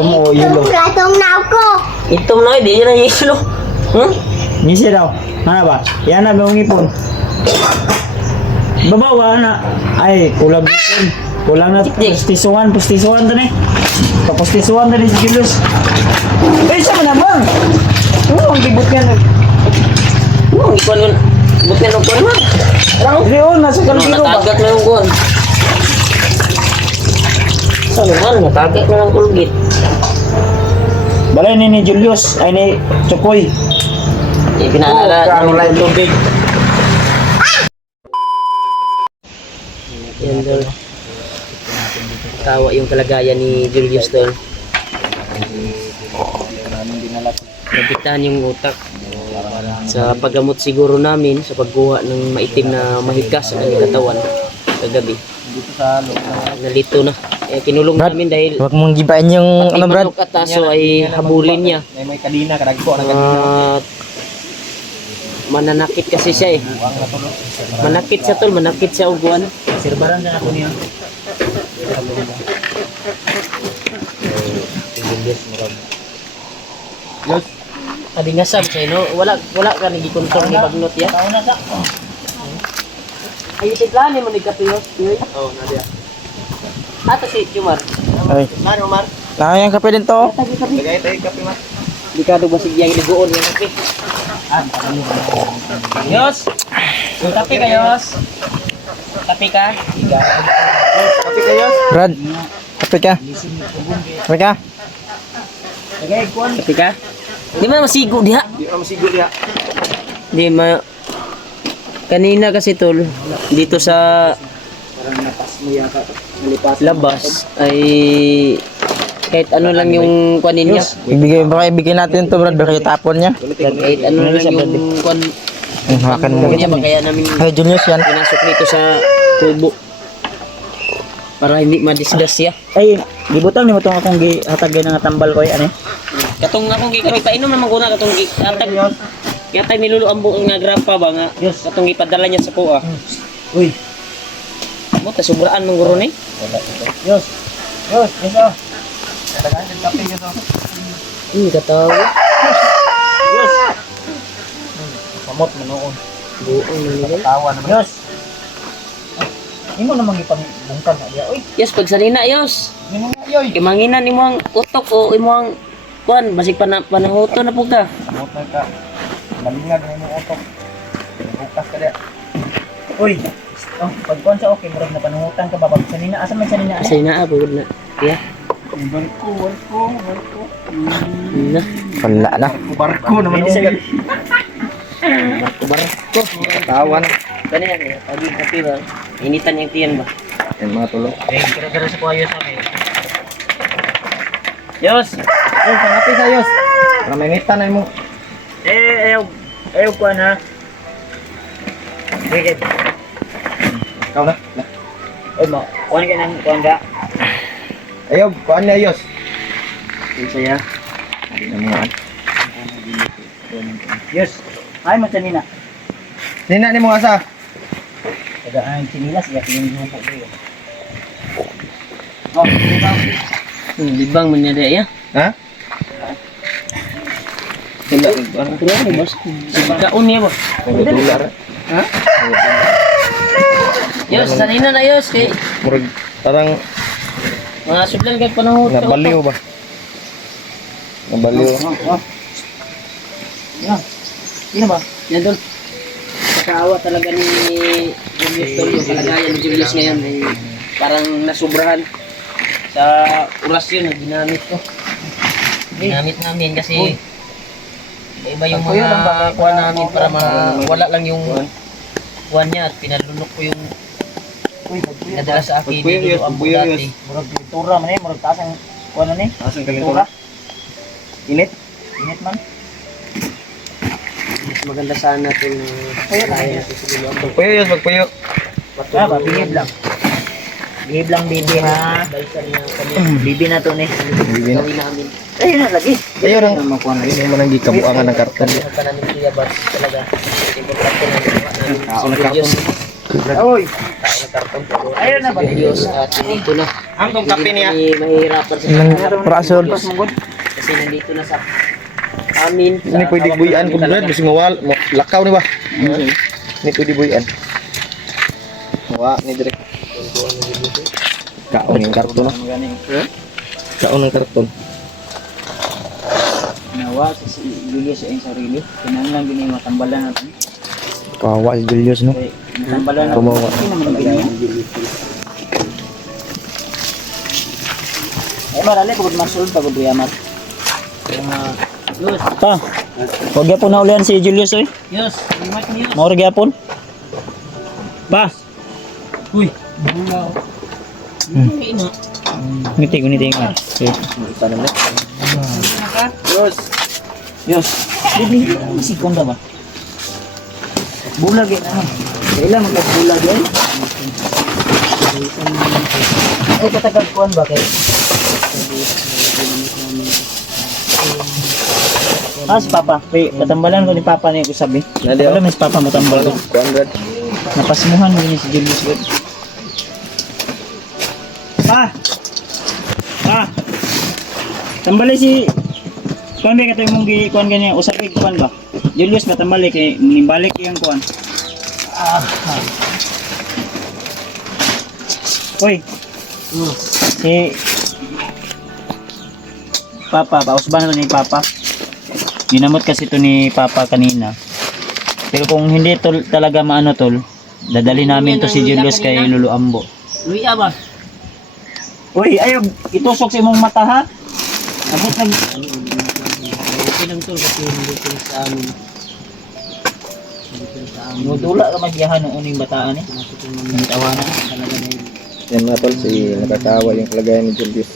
Itom o yelo? Itom na ako. Itom na, di na yelo. Ngisi daw. Ano ba? Yan na, may ipon. Babawa na. Ay, kulang ipon. Kulang na pustisuan to ni. Kapustisuan to ni si Julius. Eh, siya mo naman. Ano ang gibot nga na? Ano, ikuan yun. Buti na kuan man. Leon, nasa kalbiro ba? Natagak na yung kuan. Saan man, natagak na yung kulgit. Balay ni Julius, ay ni Chokoy. Pinaalala ng live tubig. Yan doon. Tawa yung kalagayan ni Julius doon. Nabitahan yung utak. Sa paggamot siguro namin, sa pagkuha ng maitim na mahigkas sa kanyang katawan kagabi. Nalito na. Kinulong Brad, namin dahil huwag mong gibain yung ano, Brad. manok at aso ay habulin niya. May kadina, kadagpo na kadina. At mananakit kasi siya eh. Manakit siya tol, manakit siya uguan. Sirbaran na ako niya. Yes. Adi nga sab siya, no? Wala ka nagikontrol ni Bagnot ya. Tao na sa. Ay, itiglan mo ni Kapiyos. Oh, nadia. Ato si Jumar. Ay, Mano, Mar. yung kape din to. Lagay tayo kape, Mar. Di ka doon basig yung ligoon yung kape. Yos! Kape ka, Yos! Kape ka? Kape kayo. Brad, kape ka. Kape ka. Lagay, kuwan. Kape ka? Di man masigo diha. Di mo masiguro ya. Di ma... Kanina kasi tol, dito sa Parang napas mo yata. Nalipas. labas ay kahit ano lang yung kuanin niya. Baka ibigay natin to, Brad. Baka itapon niya. Kahit ano lang yung kuan Hakan mo. niya, kaya namin Ay, Julius yan. pinasok dito sa tubo. Para hindi madisdas siya. Ay, gibutang ni mo tong akong gihatag nga tambal ko ay ano. Katong akong gikamay painom naman ko na katong gihatag. Yatag niluluan mo nga grapa ba nga. Katong ipadala niya sa kuha. Uy, Mo ta sobraan ng guro ni. Yos. Yos, oh. Kadagan din kape yos. Kataw. Yos. Kamot manoon. Buong nila. Tawa naman. Yos. Imo namang ipangbungkag na diya. Uy, Yes, pag salina yos. imo nga yoy. Kimanginan imo ang utok o imo ang kuan basig panahuto na pug ka. Kamot na ka. Malingag na imong otok. Bukas ka diya. Uy. Oh, pagkuhan sa okay, murag na panungutan ka ba? Sanina, asa man sanina? Salina pud na. Yeah. Barko. Na. Wala na. Barko naman siya. Barko. Tawa na. Kani yan, pagi kape ba? Initan yung tiyan ba? Yan mga tulong. Eh, kira-kira sa kuha yos kami. Yos! Uy, pangapi sa yos. Para may ngita na mo. Ayaw kuha na. Sige. Ikaw na. Uy mo, kuha ka ng kuha ka. Ayaw, kuha niya yos. Saya. Yos. Ay, mo sanina. Nina ni mo asa. Kada ang sinilas, ya yung lupo ko yun. Oh, Libang man niya daya. ha? Parang kuya ni boss. Sigkaon niya ba? $1. Ha? Yos, sanina na yos kay Murag, parang mga sudlan kay panahon. nabaliw ba? Nabaliw. Yan. Yan ba? Yan doon. Nakakaawa talaga ni Julius tol, yung kalagayan ni Julius ngayon ay parang nasubrahan sa orasyon na ginamit ko. Ginamit namin kasi iba yung mga kuha namin para mawala lang yung kuha niya at pinalunok ko yung nadala sa akin dito ang dati. Murag pintura man eh, murag taas ang kuha na ni. Asang Pintura. Init. Init man. Mas maganda sana kung kaya natin sa lulo. Magpuyo yun, magpuyo. Ah, ba, bihib lang. Bihib lang, bibi ha. Balikan na kami. Bibi na to ni. Bibi na. Gawin namin. Ayun na lagi. Ayun ang makuha na. Hindi mo nang gikabuangan ng karton. Ano pa namin kuya ba talaga. Importante na namin. Tao na karton. Oy. Tao na karton. Ayun na ba? Diyos at nandito na. Ang tong kape niya. Mahirapan sa Prasol. kasi nandito na sa amin. Ini pwede buyan ko brad, bisi mawal, lakaw ni ba? Ini pwede buyan. Wa ni direk. Kaon ng karton na. Kaon ng karton. Nawa si Julius ay sarili. Kinahanglan gini matambalan natin. Kawa si Julius no. Kay matambalan natin. Kumawa. Hindi naman ganyan. Ay marali pagod masulod pagod yamat. Yus, Pa. Huwag yapon na ulihan si Julius oy. Yus, remote mo Yus. Maurag yapon. Pa. Uy, bulaw. Hindi na. Ngiti nga. Okay. Tanam na. Yus. Yos. Bibi si konda ba? Bulag yan ano. Kailan magbulag yan? Ay katagal kuan ba kay? Si Papa. Wait, patambalan ko ni Papa niya ko sabi. Nadi, oh. Alam si Papa matambal ko. Kuan Napasimuhan mo ni si Julius Wood. Pa! Tambali si... Kuan ba kato mong kuan ganyan? Usapig kuan ba? Julius na tambali kay nimbalik yung kuan. Uy! Si... Papa, pausbahan ko ni Papa. Ginamot kasi ito ni Papa kanina. Pero kung hindi tol, talaga maano tol, dadali namin to si Julius kay Lolo Ambo. Uy, aba. Uy, ayaw, itusok sa imong mata ha. Abot nag... Okay lang to kasi nandito sa amin. Nandito sa amin. Nudula ka magyahan ng uning bataan eh. Ang tawanan. Talaga na yun. Yan na tol, si nakakawa yung kalagayan ni Julius.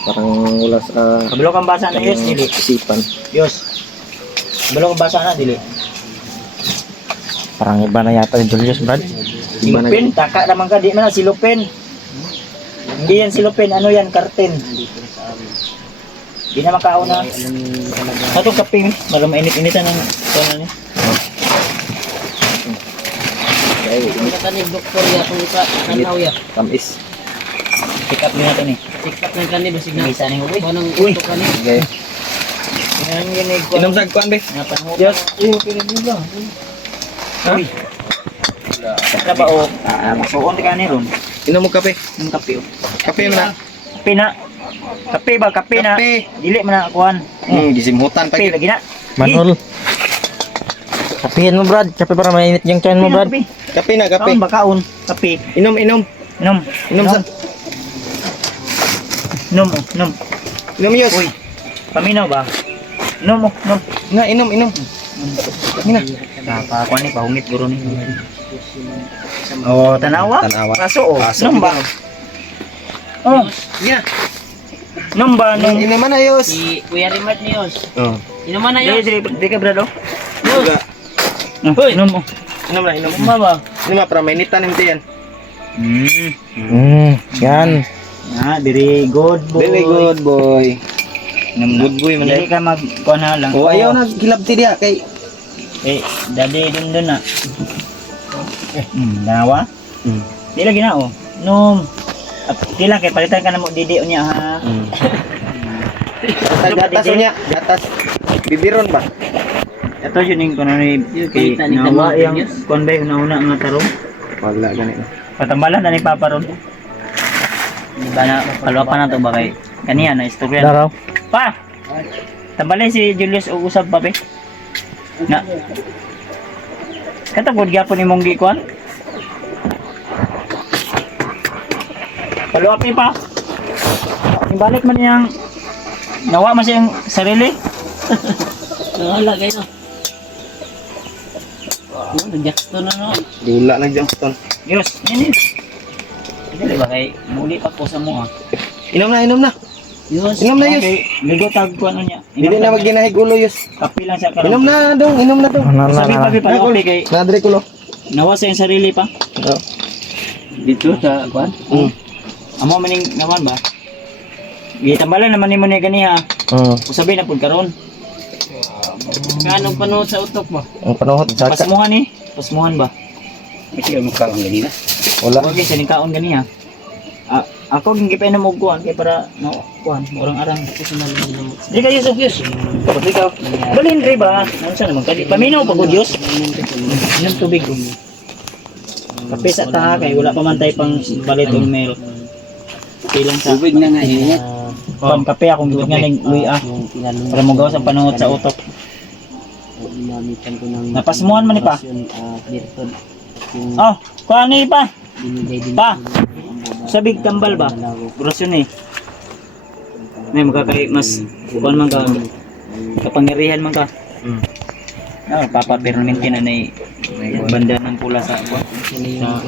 Parang wala sa Kabalo kang basa na Yos, dili. isipan. Yos. Kabalo kang basa na, dili. Parang iba na yata yung Julius, Brad. Iba na Silupin, taka naman ka, di man na silupin. Hindi yan silupin, ano yan, karten. Nandito sa amin. Di na makauna. Alam mo talaga. Sa itong kape, para mainit-initan ng tono niya. Okay, Kung katanig doktor ya, kung isa, kanaw ya. tamis. Pick up nyo na ito ni. Tiktak ng kani, basig na. Isa ni Uy. Anong Uy. utok kani? Okay. Ang ginig ko. Inom sa kuan be. Napanhot. Yes. Uy. Sa ba o? Masuon ka ni ron. Inom mo kape. Yung kape o. Kape mo na. Kape na. Kape ba? Kape na. Kape. Dili man na kuhan. Gisimhutan pa. Kape lagi na. Manhol. Kapehan mo, Brad. Kape para mainit yung tiyan mo, Brad. Kape. Kape na, kape. Kaon ba kaon? Kape. Inom, inom. Inom. Inom sa... Inom o. Inom. Inom yun. Uy. Paminaw ba? Inom o. Inom. Nga, inom, inom. Nga. Nakakuha ni pahungit guro ni. Oh, tanawa? Tanawa. Paso o. Paso. Inom ba? Oh. Nga. Inom ba? Inom. Inom man ayos. Si Kuya Remote ni Yos. Oh. Inuman na Dili, Yos. dili ka brado. Uga. Hoy, inom mo. Inom na, inom. Inuman ba? Inom na, para mainitan yung tiyan. Yan. Ah, very good boy. Very good, boy. Inom na. Good boy man Dili eh. ka magkuha na lang. Oh, ayaw na, hilabti diya kay... Eh, dali din doon na. Nawa? Di lagi na oh. Inom. At di lang kay palitan ka na mo didi niya ha. Gatas niya, gatas. Bibiron ba? Ito yun yung kuno ni kay kita ni nawa Tamang yung Yus. konbay una nga tarong. Wala ganito. Patambalan na ni Papa ron. Di ba na follow pa na to ba kay kaniya na istorya. Daraw. Pa. Tambalay si Julius og usab pa be. Na. Katagod gyapon imong gikuan. Follow up ni pa. Ibalik man yang nawa man siyang sarili. Wala kayo. Nag-jackstone na no. Dula lang Johnston. Yus, ini. Dili ba kay muli pa ko sa mo ah. Inom na, inom na. Yos. Inom na, Yus. Okay, ligo tag ko ano niya. Hindi na magginahig ulo, Yus. Kapi lang siya karon. Inom na dong, inom na dong. Sabi pa bi pa uli kay Nadre kulo. nawa sa iyang sarili pa. Oo. Dito sa kuan. Amo maning naman ba? Gitambalan naman nimo ni ganiha. Oo. Usabi na pud karon. Kanong panood sa utok ba? Ang panuhot sa Pasmuhan ni. Pasmuhan ba? Kasi mo kaon ganina. Wala. Wag sa nikaon gani ha. Ako ging gipay na mo kuan kay para no kuan orang arang. Di kayo sa Diyos. Tapos ikaw. Balin kay ba? Unsa naman kadi paminaw pag Diyos. Inom tubig ko. Kape sa taha kay wala pa man tay pang balit og milk. Pilang sa Tubig na nga init. kuan kape akong gud nga ning luya para mo gawas ang panunot sa utok. Ginamitan ko ng Napasmuhan man ni pa. Bertod. Oh, kuan ni pa. Pa. Sabig kambal ba? Orasyon eh. May magkakay mas kuan man ka. Kapangyarihan man ka. Papapermanente na na banda ng pula sa kuan. Sa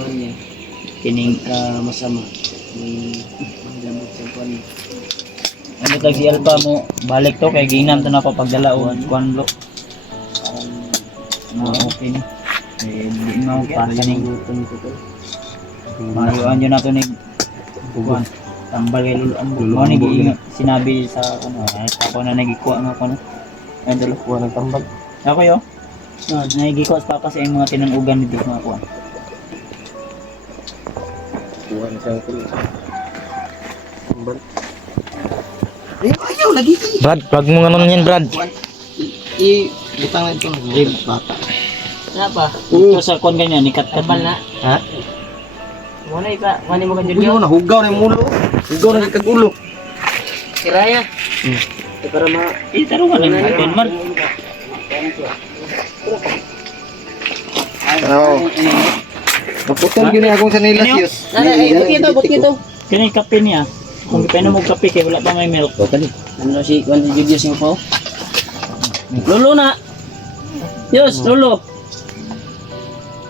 kining masama. Magdamot sa kuan. ano tag si Alpha mo balik to kay ginam to na pagdala o kuan blo. Okay ni. Di mo pa kaning mayuan yun nato ni kuan. Tambal kay lulo ang mo ni sinabi sa ano ay ako na nagikuha nga ko no. Ay dalo kuha ng tambal. Ako yo. No, nagikuha sa papa sa mga tinunugan ni mga kuan. Kuha na siyang kulo. Ayaw lagi. Brad, plug mo nga nun yan, Brad. Butang na ito. Bata. Napa? Ito sa kuan ganyan ni kat-kat Tambal na. Ha? Muna ipa, mani mo ka Uy, Julio. na hugaw na yung mulo. Hugaw na yung kagulo. Kiraya. Para ma tarungan lang natin man. Oo. Naputol yun akong sanilas, Ano? Diyos. Bukit ito. Kani kape niya. Kung ipainom mo kape kay wala pa may milk. Ano si Juan Julius yung po? Lolo na. Diyos, lolo.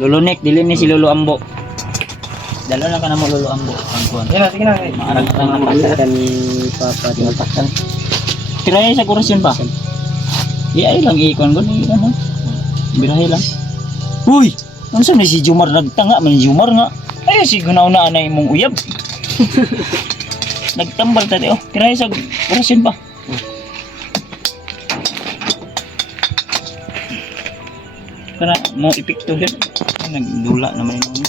Lolo Nick, dili ni si Lolo Ambo. Dalo lang ka na mo Lolo Ambo. Ang kuan. Yan na, sige na. Maarang-arang na pala. Kami papa tinataktan. Tiraya sa kurasyon ba? Di ay lang ikon ko ni ano. Birahe lang. Uy! Ano sa ni si Jumar nagtanga man si Jumar nga. Ay si gunaw-na na imong uyab. Nagtambal tadi oh. Tiraya sa kurasyon ba? Kana mo ipikto gid. Nagdula naman yun.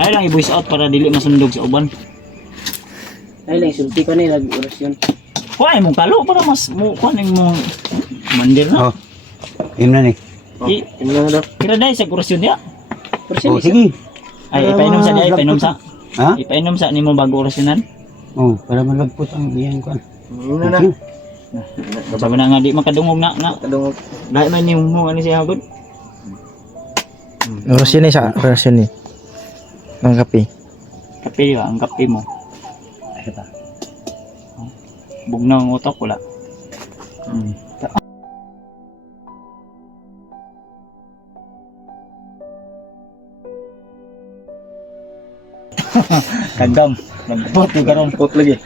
Ay lang i-voice out para dili masundog sa uban. Ay lang, sulti ko na yung orasyon. Kuha mong kalo para mas mo kuha mo mandir na. Oh. Yun na ni. Kira dahil sa kurasyon niya. Oh, sige. Ay ipainom sa diay, ipainom sa. Ha? Ipainom sa nimo bago orasyonan. Oh, para malagpot ang biyan ko. Muna na. Sabi na nga di makadungog na nga. Kadungog. Dahil man nimo mo ani siya good. Orasyon ni sa orasyon ni. Ng kape. Kape ba ang kape mo? Ay ba? Bugnaw ang utok wala. Kagam. Nagpot yung karon. Pot lagi.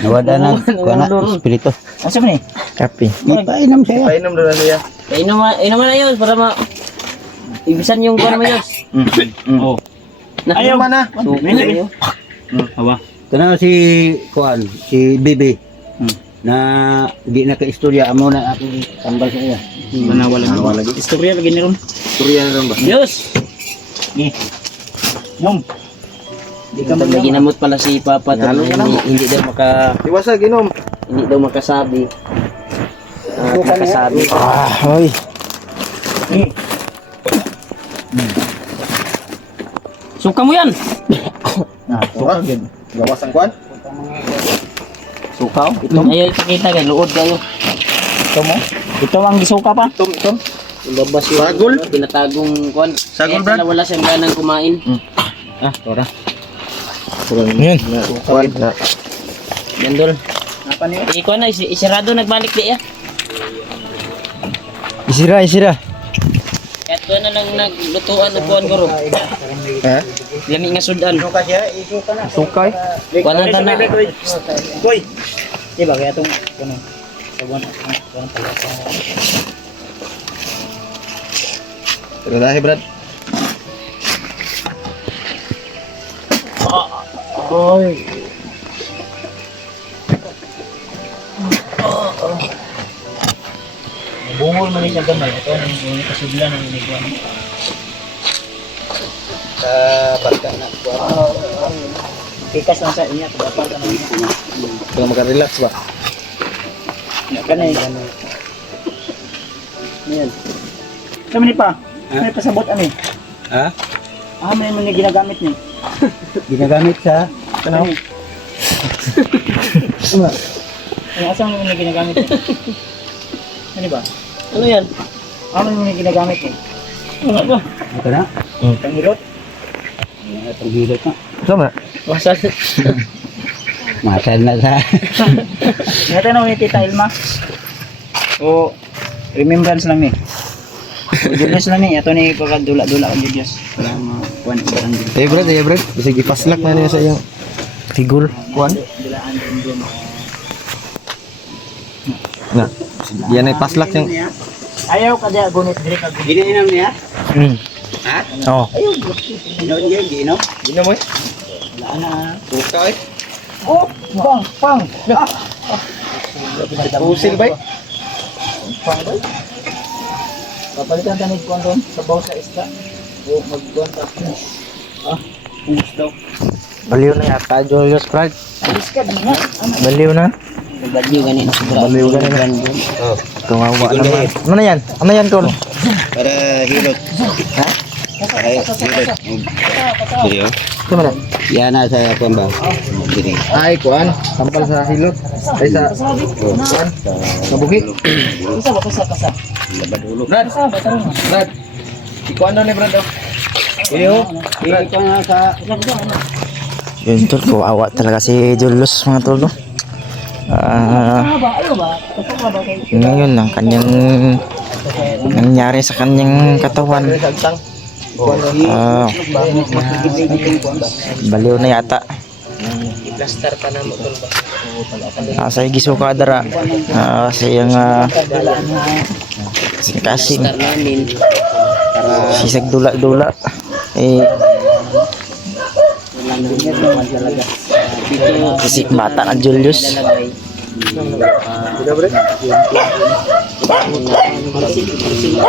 Nawada na ko na espiritu. Asa man ni? Kape. Ipainom siya. Painom doon na siya. Inom na yun para ma... Ibisan yung kuwan mo yun. Oh. Ayaw. Man na. Suki. Awa. Kana si Kuan, si Bibi. Na di na ka-istorya amo na ako tambal sa iya. Manawala lagi. Istorya lagi ni ron. Turian rin ba? Diyos! Ni. Nom. Di ka pag ginamot pala si Papa to, Yalo ka na. hindi daw Iwasag, inom. hindi daw makasabi. Makasabi. Ah, hoy. Suka mo yan. Suka. Gawas ang kwan. Suka. Ito. Ayaw ipakita kay luod kayo. Ito mo. Ito ang gisuka pa. Itom. Lumabas yung Sagol? tinatagong kuwan. Sagol, Kaya Brad? wala siyang ganang kumain. Tora. Yun. Kwan na. Yan dol. Apa niyo? Ikaw na, isirado nagbalik di ya. Isira, isira. Kaya ito na lang naglutuan ng kuwan guro. Ha? Lami nga sudan. Sukay. Kuwan na na. Koy. Diba kaya itong ano? Sabon. Pero dahil, Brad. Oy. bungol man siya gamay. Ito ang kasudlan ng iniguan. Sa barka na Pikas lang sa inya, dapat ka na. Para maka-relax ba? Kanay. Yan. Sa mani pa? May pasabot ani. ha? May mani ginagamit ni. Ginagamit sa Ano? Ano asang mani ginagamit ni? Ano ba? Ano yan? May mani ginagamit ni. Ano ba? ito na. Pangilot? Itong hilot na. Sama. Masal. Masal na sa Nga tanong ni Tita Ilma. O remembrance lang ni. O Julius lang ni. Ito ni pagkadula-dula ang Julius. Para makuhan ko ang Julius. Eh Brad. Bisa gipaslak na niya sa iyong Tigul. kuan. Dulaan din doon. Na. Yan ay paslak yung Ayaw ka diya gunit diri ka gunit. Ginainom niya? Ha? Oo. Inom niya, giinom? Gina mo eh. Wala na. Buka eh. Oh, pang. Pusil ba eh. Pang ba? Papalitan tanig ko doon sa baw sa isda. O magkuhan ta. Pumus daw. Baliw na yata, Julius Brad. Aliskad na. Baliw na. Bagyo ganito. Baliw ganun. Oh. Kawawa naman. Ano na yan? Ano yan, Tol? Para hilot. Ha? Para hilot. Diri oh. Sama na. Yan na sa kuan ba? Diri. Ay kuan. Sampal sa hilot. Ay sa kuan. Sa bukid. Isa ba kasa? Labadulo. Brad. Kasa ba tarong? Brad. Ikuan na ni Brad oh. Iyo. Ito nga sa Yun, Tol. Kawawa talaga si Julius, mga Tol, no? Ayaw ba? Kasa ba kay Ngayon, ang kanyang nangyari sa kanyang katawan. Sagsang. Baliw na yata. I-plaster pa na mo tol ba? Sa gisuka dara. Kasi yung kasing Plaster namin. sisag dula-dula. Kasi bata na Julius. Lalagay.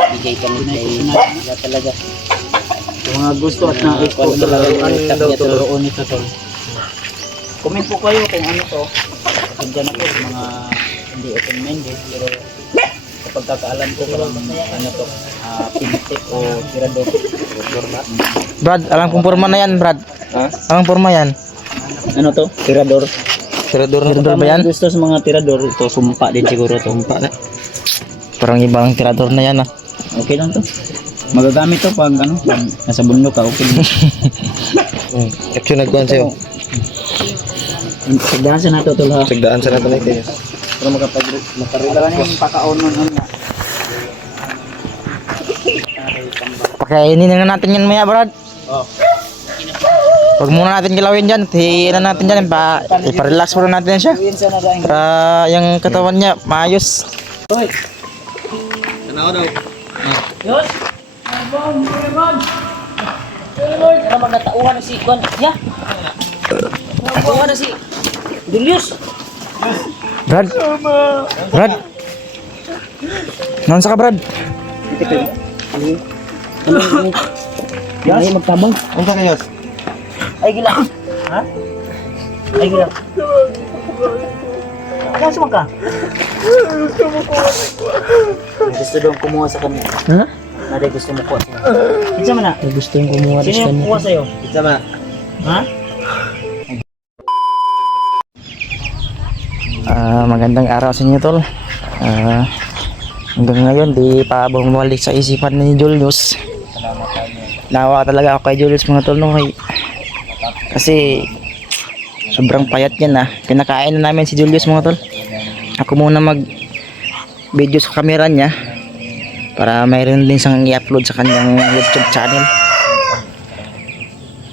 Bigay kami kay wala talaga. mga gusto at nais po talaga tuloon ito tol. Comment po kayo kung ano to. Nandiyan ako sa mga hindi open-minded pero sa pagkakaalam ko parang ano to, pintik o tirador. Brad, alang pong forma na yan, Brad. Ha? Alang forma yan. Ano to? Tirador. Tirador ba yan? Gusto sa mga tirador ito, sumpa din siguro to. Sumpa na. Parang ibang tirador na yan, ah. Okay lang to. Magagamit to pag ano, pag nasa bundok ka, okay lang. Action nagkuhan sa'yo. Sagdahan sa nato tol ha. Sagdaan sa natin ito. Para makarila na yung pakaon nun na. Pakainin na natin yan maya, Brad. Oh. Huwag muna natin gilawin dyan. Hihinan natin dyan. Iparelax muna natin siya. Uwin sa na dahil. Para yung katawan niya maayos. Hoy! Tanaw daw. Yun! Lord, ano magkatauhan na si Kwan? Ya! Natauhan na si Julius! Brad. Brad. Nansa ka, Brad? Yes? Ay, magtabang. Ang sa kayo? Ay, gila. Ha? Ay, gila. Ano sa ka? Gusto daw kumuha sa kanya. Ha? Nada gusto mo kuha siya. Kinsa man na? Gusto yung kumuha Sino yung kuha sa'yo? Isa ba? Ha? Magandang araw sa inyo, Tol. Hanggang ngayon, di pa bumalik sa isipan ni Julius. Nawa talaga ako kay Julius, mga Tol, no? Kasi sobrang payat yan, ah. Pinakain na namin si Julius, mga Tol. Ako muna mag-video sa camera niya para mayroon din siyang i-upload sa kanyang YouTube channel.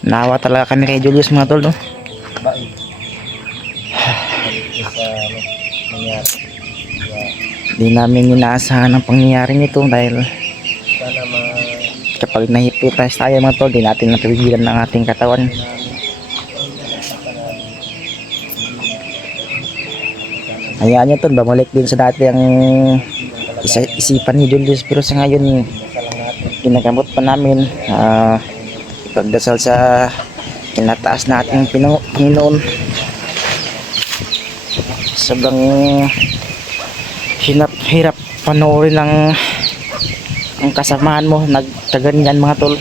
Nawa talaga kami kay Julius, mga Tol, no? Di namin inaasahan ang pangyayari nito dahil kapag na-hypnotize tayo, mga Tol, di natin napigilan ng ating katawan. Hayaan nyo, Tol, bumalik din sa dati ang isipan ni Julius, pero sa ngayon ginagamot pa namin. Pagdasal sa tinataas nating Panginoon. Sobrang hirap panoorin ang kasamahan mo nagkaganyan mga tol.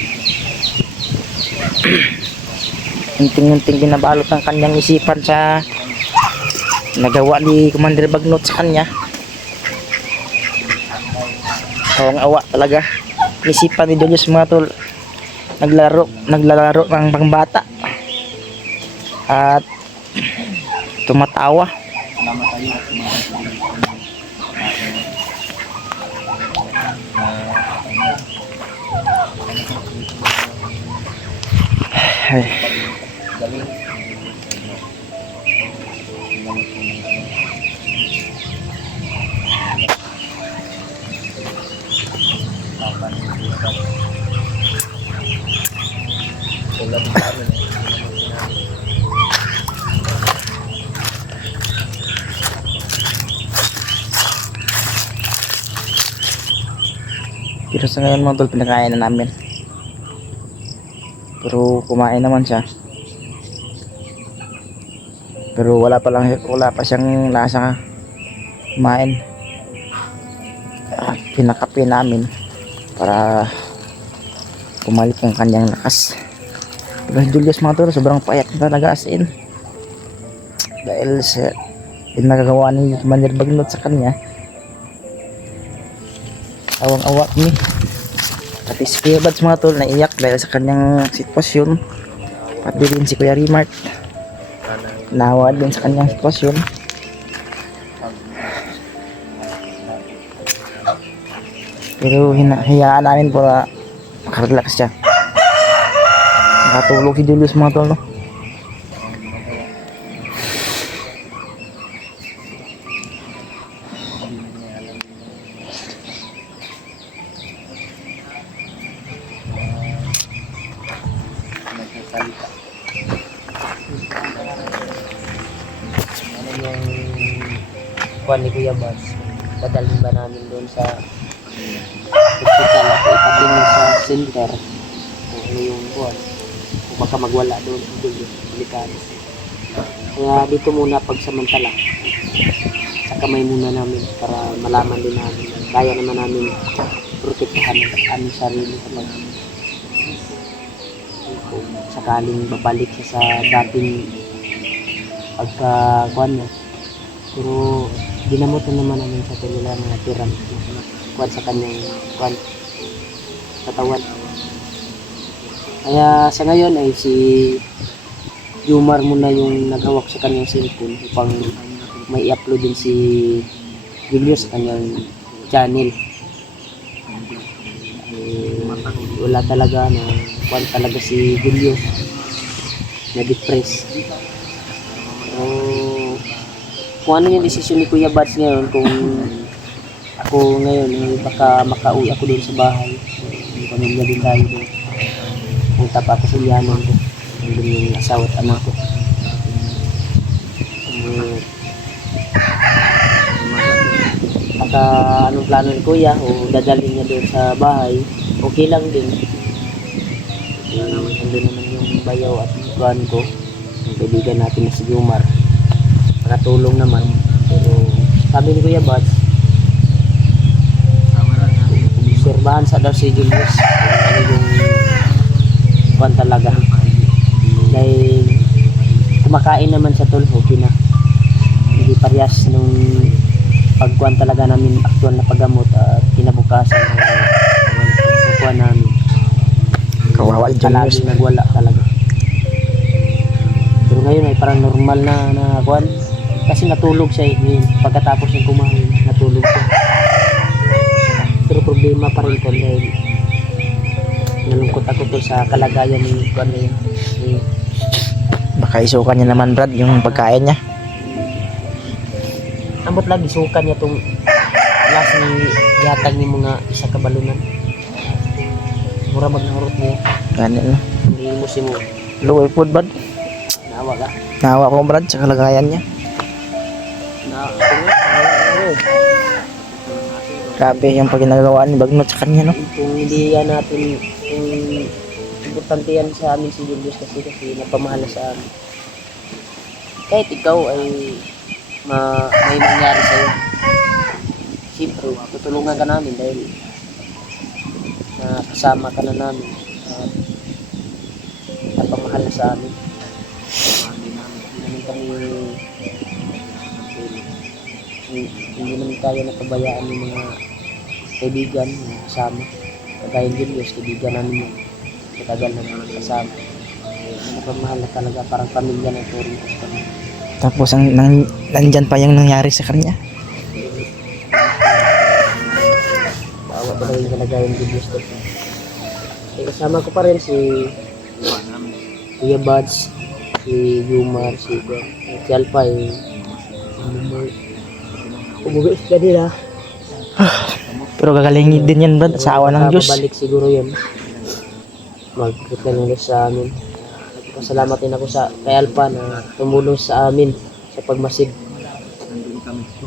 Unting-unting binabalot ang kanyang isipan sa nagawa ni Commander Bagnot sa kanya. Ang awa talaga isipan ni Julius mga tol. Naglalaro ng pangbata at tumatawa. Ay. Pero sa ngayon mga tol, pinakain na namin. Pero kumain naman siya. Pero wala pa siyang lasa kumain. Pinakape namin para pumalik ang kanyang lakas. Pero Julius mga tol, sobrang payat na talaga as in. Dahil sa nagagawa ni Commander Bagnot sa kanya. Awang-awa ni. Pati si Kuya Bads mga tol, naiyak dahil sa kanyang sitwasyon. Pati din si Kuya Rimart, nawa din sa kanyang sitwasyon. Pero hinahayaan namin para makarelax siya. Nakatulog si Julius mga tol, no? Kuan ni Kuya Bas, dadalhin ba namin doon sa hospital at ipatingin sa center kung ano yung kuan, kung baka magwala doon delikado. Kaya dito muna pagsamantala sa kamay muna namin para malaman din namin kaya naman namin protektahan ang aming sarili sa kung sakaling babalik siya sa dating pagka-kuan niya. Pero ginamot na naman namin sa kanila mga tiram kuan sa kanyang kuan katawan. Kaya sa ngayon ay si Jumar muna yung naghawak sa kanyang cellphone upang may i-upload din si Julius sa kanyang channel. Wala talaga na kuan talaga si Julius na depressed. Kung ano yung desisyon ni Kuya Bads ngayon, kung ako ngayon baka makauwi ako doon sa bahay, may pamilya din tayo doon, punta pa ako sa Lianon ko, nandun yung asawa at anak ko. Baka anong plano ni Kuya o dadalhin niya doon sa bahay, okay lang din. Nandun naman yung bayaw at buwan ko, yung kaibigan natin na si Jumar, nakatulong naman. Pero sabi ni Kuya Bads, obserbahan sa daw si Julius kung ano yung kuwan talaga. Dahil kumakain naman sa tol, okay na. Hindi parehas nung pagkuhan talaga namin aktual na paggamot at kinabukasan ng kuwan namin. Kawawa yung Julius. Palagi nagwala talaga. Pero ngayon ay parang normal na kuwan. Kasi natulog siya ngayon. Pagkatapos ng kumain, natulog siya. Pero problema pa rin ko dahil nalungkot ako to sa kalagayan ni kuwan na yun. Baka isukan niya naman Brad yung pagkain niya. Ambot lagi sukan niya tong last ni yatag ni mga isa ka balunan. Mura magnahurot niya. Ganun, no? Hindi mo si mo. Low food Brad. Naawa ka. Nahawa ko Brad sa kalagayan niya. Grabe yung pag ginagawa ni Bagnot sa kanya, no? Kung hindi yan natin, kung importante yan sa amin si Julius kasi napamahal na sa amin. Kahit ikaw ay may nangyari sa'yo. Siyempre, tutulungan ka namin dahil kasama ka na namin. Napamahal na sa amin. Hindi naman tayo napabayaan ng mga kaibigan na kasama. Kagaya ng Julius, kaibigan namin yun. Matagal na namin kasama. Napamahal na talaga, parang pamilya na turing ko sa kanya. Tapos nandyan pa yung nangyari sa kanya. Bawa talaga yung kalagayan ng Julius dito. Kasama ko pa rin si Kuya Buds, si Yumar, si Alpha, umuwi ka nila. Pero gagalingin din yan, Brad, sa awa ng Diyos. Babalik siguro yan. Mag-replay sa amin. Pasalamat din ako kay Alpha na tumulong sa amin sa pagmasid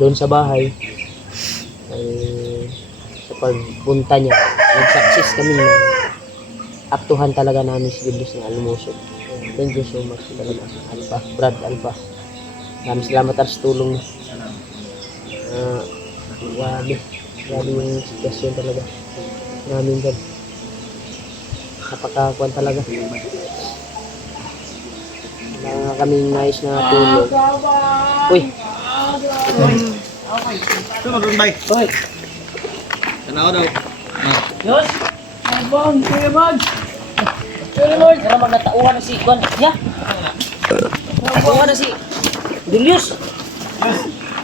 doon sa bahay. Sa pagpunta niya, nag-success kami na aktuhan talaga namin si Julius na almusod. Thank you so much talaga, Alpha, Brad Alpha. Maraming salamat sa tulong mo. Grabe yung sitwasyon talaga namin dyan. Napakakuan talaga. Wala kaming nais na tulong. Uy! Ito mag-runbay. Uy! Tanaw daw. Yos! Bang! Kuya Bang! Kuya Bang! Kaya magkatauhan na si Kwan. Ya! Magkatauhan na si Julius!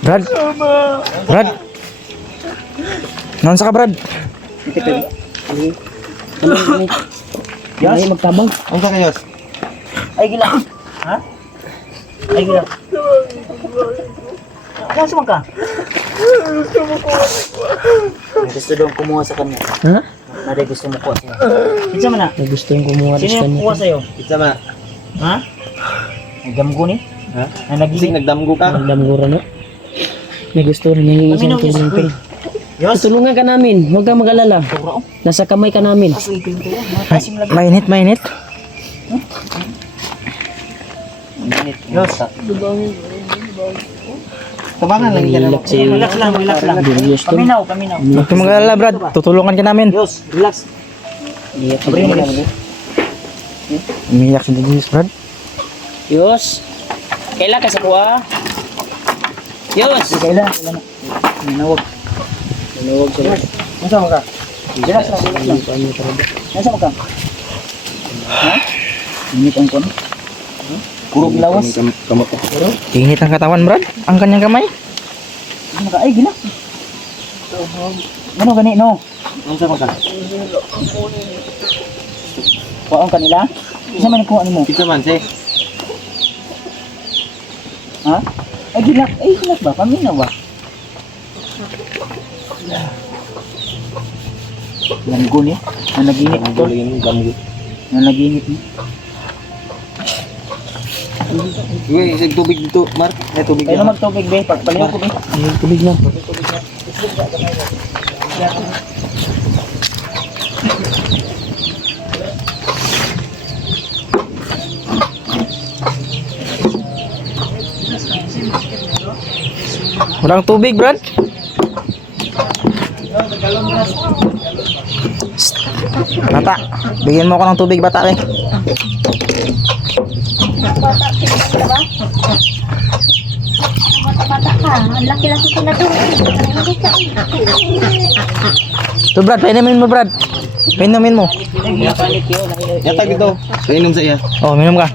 Brad! Brad! Nansa ka, Brad? Yes? Ay, magtabang. Ang ka kayos? Ay, gila. Ha? Ay, gila. Nasa man ka? Gusto daw kumuha sa kanya. Ha? Naday gusto mo kuha siya. Pizza man na. May gusto yung kumuha Sino yung kuha sa'yo? Pizza ma. Ha? Nagdamgo ni? Ha? Na nagiging. Nagdamgo ka. Damgura, no? May gusto rin yung isang tulong ko. Yos! Tulungan ka namin, huwag kang mag-alala. Sobra ko. Nasa kamay ka namin. Kaso ipin ko yan. Matasim lagi. Mainit, mainit. Yos! Tabangan lang yan. Relax lang, relax lang. Paminaw, paminaw. Huwag kang mag-alala, Brad. Tutulungan ka namin. Yos, relax. Umiyak si Julius, Brad. Yos! Kailan ka sa kuha? Yos! Kailan na. Minawag. Manuwag sila. Nasa mo ka? Relax lang, relax lang. Nasa mo ka? Ha? Init ang kono? Kurog lawas. Kamot ko. Init ang katawan, Brad. Ang kanyang kamay. Ano ka? Ay, gina. Ano gani, no? Ang sa ka? Kuha ang kanila? Isa man kuha mo? Pizza man, say. Ha? Ay, gilak. Ay, gilak ba? Paminaw ba? Langgo niya. Nanaginip ito. Nanaginip niya. Uy, isang tubig dito, Mark. May tubig Kaya na. na magtubig, be. Pagpaliw ko, be. Tubig na. Walang tubig, Brad. Bata, bigyan mo ako ng tubig, bata eh. Bata ka, ang laki-laki ko na doon. Ito, Brad, painumin mo, Brad. Painumin mo. Yatag dito. Painom sa iya. Oh, minum ka.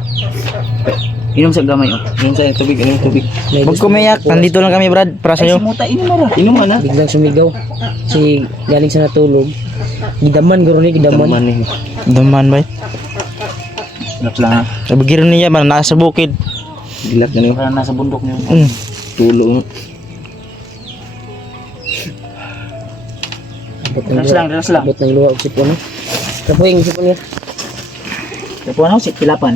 Inom sa gamay, oh. Inom sa iya, tubig. Inom tubig. Huwag kumiyak, nandito lang kami, Brad, para sa'yo. Muta, inom mo ra. Inom man, ha? Biglang sumigaw. Si galing sa natulog. Gidaman, garo ni gidaman. Taman eh. Gidaman, bay. Relax lang, ha. Sabi giro niya ba, nasa bukid. Dilat na niyo. Parang nasa bundok niyo. Tulong. Relax lang, relax lang. Abot ng luha, sipon. Kapuing, sipon niya. Tapo na, si Pilapan.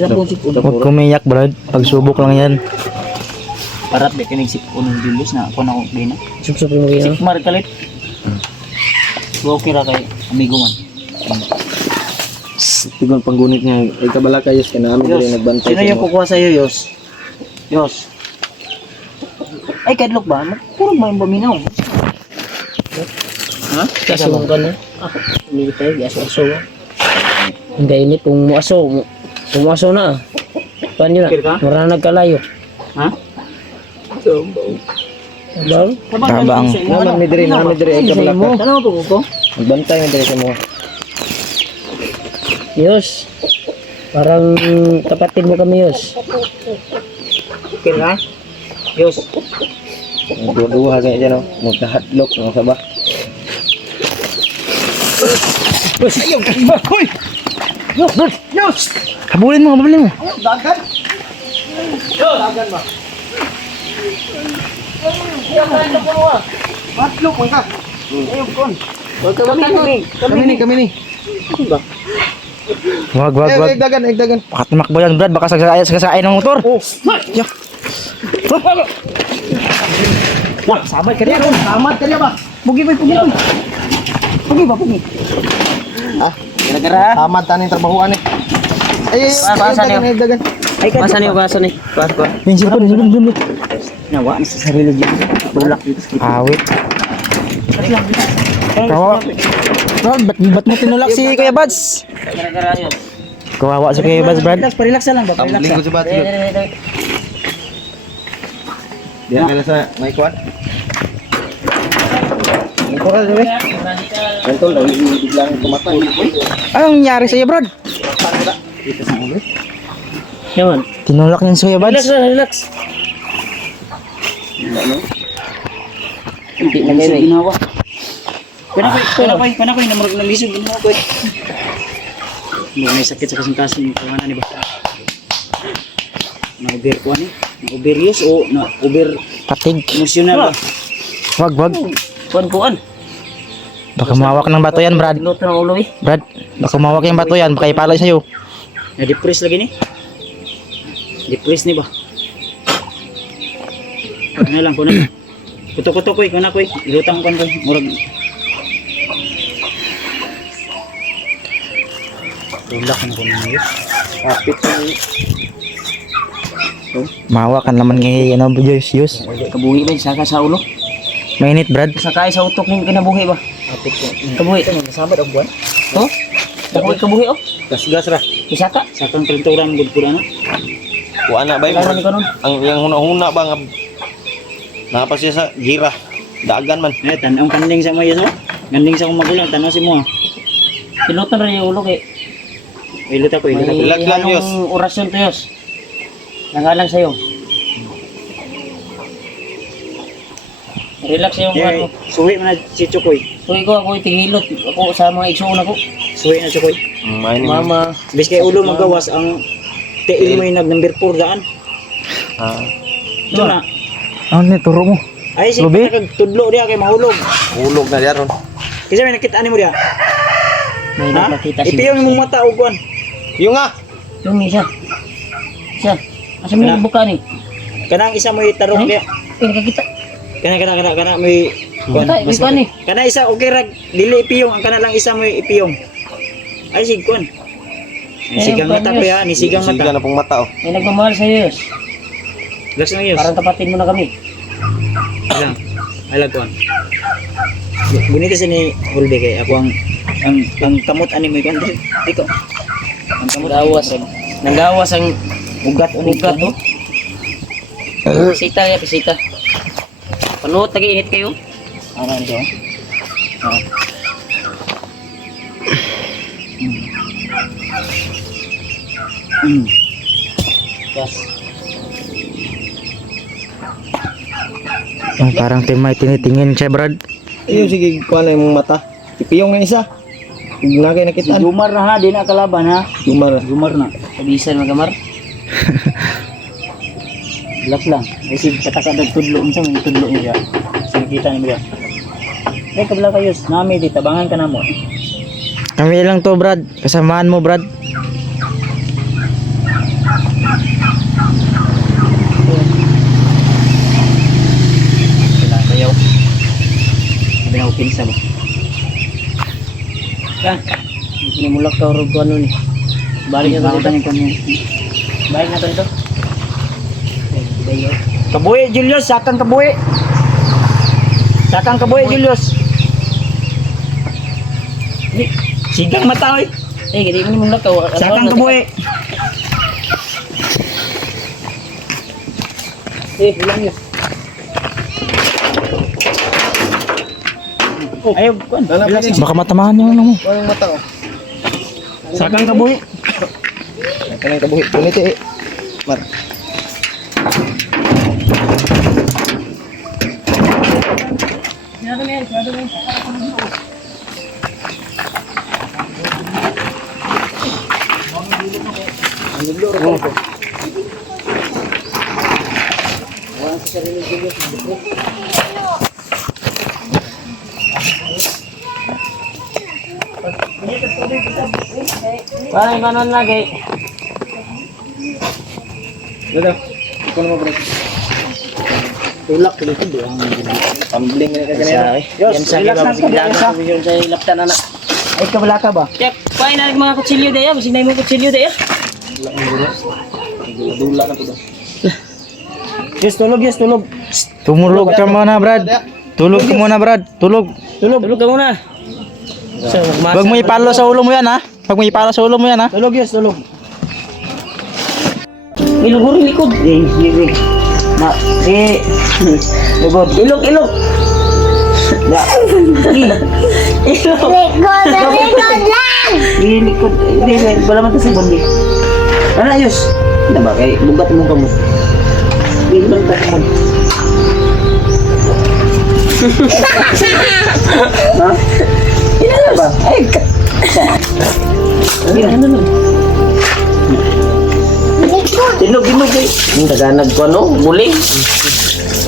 Tapo si Pilapan. Huwag kumiyak, Brad. Pagsubok lang yan. Parat ba kinig si Unong Julius na ako na kong klina. Sup-sup mo Si yun. Kumar kalit. So okay ra kay amigo man. Tigon panggunit niya. Ay kabala kayos ka namin Yos, rin nagbantay sino yung kukuha sa'yo, Yos? Yos. Ay, kadlok ba? Puro ba yung baminaw? Ha? Kaso mo ka na. Ako. Hindi tayo. Aso-aso. Hindi init. Kung muaso na. Paano yun Okay ka? na? Marana nagkalayo. Ha? Abang? Tabang. Naman ni Dre, naman ni Dre. Ay kabala ka. Ano mo po ko? Nagbantay ni Dre sa mo. Yos. Parang kapatid mo kami, Yos. Okay ka? Yos. Duha kaya dyan, magkahatlok ng saba. Habulin mo, habulin mo. Kami ni. Wag, wag, wag. Dagan. Baka tumakbo yan, Brad. Baka sagsakain ng motor. Yeah. Sabay ka rin. Samad ka rin ba? Pugi ba? Pugi ba? Gara-gara. Tamad taning trabahuan eh. Ay, Pasan niyo. dagan. Ay, ka. Basan niyo, basan niyo. Yung sipon. Nawa na sa sarili dyan. Bulak dito. Awit. Kawawa. Brad, ba't mo tinulak si Kuya Bads? Gara-gara yun. Kawawa si Kuya Bads, Brad. Parelax na lang ba? Parelax Linggo sa bati. Diyan kala sa may kwan. Ito ka sabi. Ito lang biglang kumatay. Anong nangyari sa'yo, Brad? Yaman. Tinulak niyan si Kuya Relax Bads. na, relax. Hindi na ngayon eh. Ginawa. Kanakoy, namisog ginawa ko eh. May sakit sa kasing-kasing panganan ni ba? Na-over ko ani? Na-over yus o na-over Patig. emosyonal ba? Wag. Kuan. Baka mawak ng bato yan, Brad. Luto ng ulo eh. Brad, baka mawak yung bato yan. Baka ipalay sa'yo. Na-depress lagi ni? Depress ni ba? Kuna lang. Kuto-kuto ko eh. Ilutang ko ko. Murag. Tulak na ko na yun. Kapit sa Mawak kan naman ngayon, ano, Yus. Kabuhi ba? Saka sa ulo? Mainit, Brad. Sakay sa utok ng kinabuhi ba? Kabuhi. Sabat ang buwan? Oh? Kabuhi oh? gas ra. Isaka? Sakang kalinturan good po na. Wa na ba Kailan ko nun? ang yang huna ba nga napa siya sa gira. Dagan man. Eh, tanong kanding sa mga yaso. Kanding sa akong magulang. Tanong si mo. Pilotan rin yung ulo kay. Iluta ko. May Relax lang, Yos. anong orasyon to, Yos. Nangalang sa'yo. Relax yung ano. Suwi mo na si Chukoy. So ako tingilot. Ako sa mga igsuon ako. Suwi na Chukoy. Main ni Mama. Bis kay ulo magawas ang tiil mo yung number 4 daan. Ah, Ito na. Ano ni, turo mo. Ay, si Lubi? tudlo diya kay mahulog. ulog na diaron. Kasi may nakita mo diya. May Ha? nakakita si Ipiyong mong mata o kuwan. Yung nga. Yung isa. Isa. Asa mo Kana? buka ni? Kanang isa mo itarong diya. Nakakita. Kana mo kuwan. Tay, buka ni. Kana isa okay rag dili ipiyong ang kana lang isa mo ipiyong. Ay sig kuwan. Ay, sigang mata ko ya, ni sigang Siga mata. na pong mata oh. May nagmamahal sa'yo, Yos. Lakas na yun. Parang tapatin mo na kami. Alam. Alam ko. Gunito sa ni Ulbe kay ako ang kamot ani mo kan dito. Ang kamot Gawas. Nanggawas ang ugat ugat, oh. Pisita ya, pisita. Panuot, tagi-init kayo. Ano ito? Ah. Yes. Yung parang may tinitingin siya, Brad. Ayun sige kuan na yung mata. Ipiyong na isa. Huwag na kayo Si nakitaan. Jumar na ha, di na kalaban ha. Lumar. Jumar na. Kabisan magamar. Relax lang. Ay si kataka tudlo unsa may tudlo niya. Sa nakita ni mo. Eh kabla kayo, nami di tabangan ka na mo. Kami lang to, Brad. Kasamaan mo, Brad. sayaw. Sabi na ko pinsa ba? Ka. Hindi mo lakaw ro ko ano ni. Balik na to dito. Balik na to dito. Kabuhi, Julius. Sakang kabuhi. Sakang kabuhi, Julius. Sigang mata, oy. Gini mo lakaw. Sakang kabuhi. Ulang yun. Ayaw, kuan. Baka matamaan yung ano mo. Ano yung mata ko? Sakang kabuhi. Kanang kabuhi. Punit eh. Mar. Parang kanon lagi. Dada. Ikaw naman bro. Tulak dito doon. Tumbling na kanina. Yan sa yung sa laptan na. Ay, kabala ka ba? Check. Pain na mga kutsilyo daya, bisig na mo kutsilyo daya. Dula na to. Yes, tulog, yes, tulog. Tumulog ka muna, Brad. Tulog ka muna, Brad. Tulog. Tulog ka muna. So, Wag mo ipalo sa ulo mo yan, ha? Wag mo ipalo sa ulo mo yan, ha? Tulog, yes, tulog. Iluguri likod. Na, Lugod. Ilog. Da. Ilog. Likod lang! Likod. Hindi, wala man sa bondi. Ano, ayos? Hindi ba? Kaya bugat mo ka mo. Hindi lang tayo mo. Ha? Hindi ba? Ay, ano na? Likod! Ilog eh. Ang taganag ko ano, guling.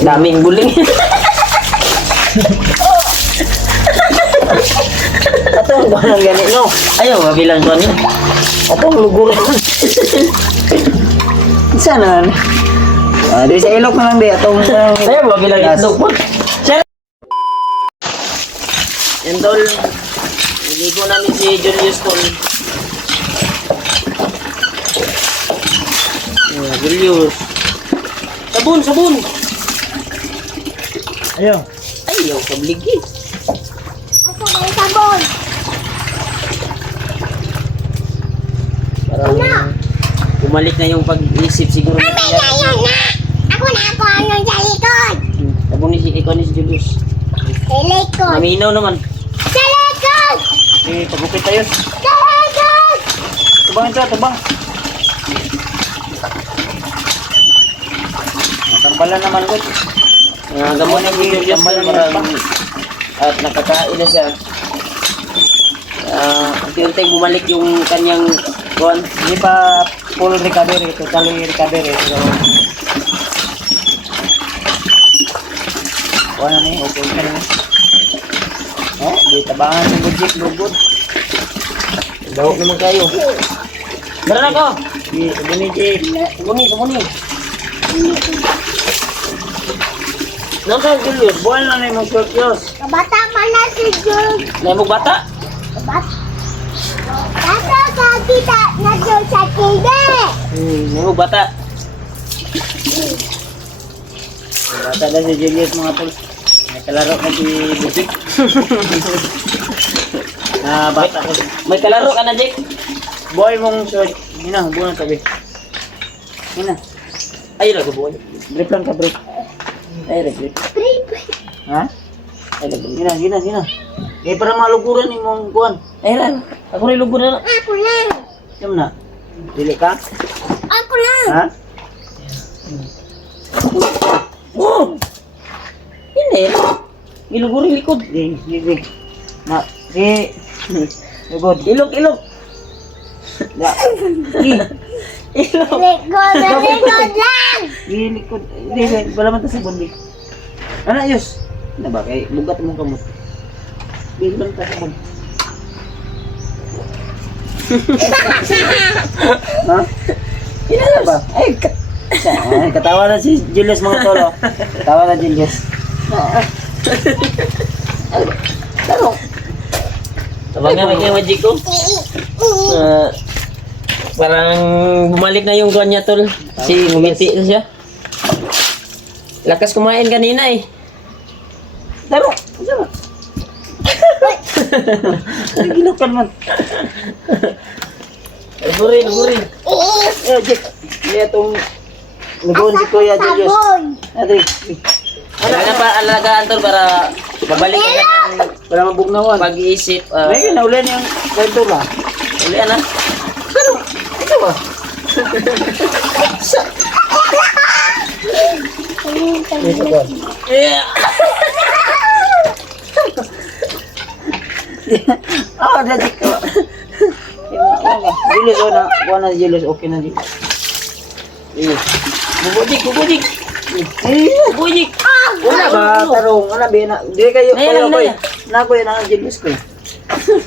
Daming guling. Atong ba nang ganit no? Ayaw, mabilang ko niya. Atong luguran. Sana. Di sa ilok na lang di. Atong Ayaw, mabilang ito po. Yan tol. Niligo namin si Julius tol. Julius. Sabon. Ayaw. Ayaw, kabligi. Asa na yung sabon? Parang bumalik na yung pag-isip siguro. Ayan na! Ako ang sa likod! Sabon ni si Julius. Sa likod! Maminaw naman. Sa likod! Eh, pagupit tayo. Sa likod! Tubang ito, tubang. Tambalan naman ko. Gamon na si Julius parang at nakakain na siya. Unti-unti bumalik yung kanyang kuwan. Hindi pa full recovery, totally recovery. So, kuha na niya, okay ka na niya. Oh, di tabangan ng budget, lugod. Daw naman kayo. Meron ako. Di, sabuni, Jake. Sabuni. Nasa Julius, buwan na na yung short yos. Kabata pa na si Jun! Naimog bata. Kabata! Bata ka kita na doon sa TV! Naimog bata. Bata na si Julius mga tol. May kalaro na si Butik. Na bata ko. May kalaro ka na, Jake. Boy mong short. Hina, buwan tabi. Hina. Ayun ako, buwan. Break lang ka, break. Ay, regrip. Ha? Ay, regrip. Hina. Eh, para maluguran yung mong kuhan. Ay, ran. Ako rin lugo na lang. Ako lang! Siyam na. Dili ka? Ako lang! Ha? Oh! Hindi. Ilugo rin likod. Sige. Na, si... Lugod. Ilog. Ya. Ilog. Likod lang! Likod. Hindi, wala man ta sa bondi. Ano, ayos? Ano ba? Kaya bugat mong kamot. Hindi lang ta sa bondi. Ha? Inalabas. Ba? Ay, katawa na si Julius mga tolo. Katawa na Julius. Taro. Abangan may magic ko. Parang bumalik na yung kuwan niya, tol. Kasi ngumiti na siya. Lakas kumain kanina eh. Taro. Taro. Ginukan man. Luguri, luguri. Eh, Jack. Iya tong lugon si Kuya Julius. Adri. Kailangan pa alagaan, tol, para babalik ka ng Para mabugnawan. pag-iisip. May kinaulan yung kwento ba? Uli, ano? Ito ba? Ito ba? Yeah. Ah, Jack. Julius, oh na. Kuha na si Julius. Okay na, Julius. Bubujik, bubujik. Bubujik. Wala ba? Tarong. Ano ba? Di kayo. Naya lang, naya. Na ko yun ang Julius ko.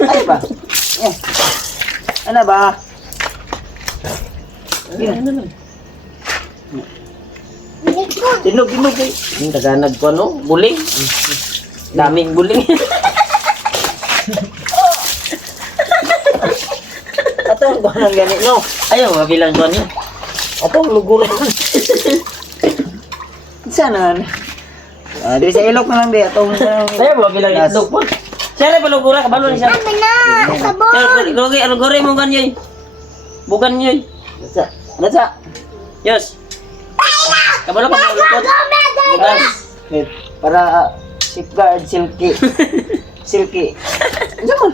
Ano ba? Eh. Ano ba? Tinog, tinog. Yung taganag ko, no? Buling. Daming buling. Atong kuha ng ganit, no? Ayaw, mabilang ko niya. Atong luguran. Sana. Di sa ilok na lang di. Atong... Ayaw, mabilang itlog po. Siya rin palugura, kabalo na siya. Gogi, ano gore mo ganyan? Bukan nyo. Nasa? Nasa? Yes. Kabalo ka mo lukot. Bukan. Eh, para safeguard silky. Silky. Diyan.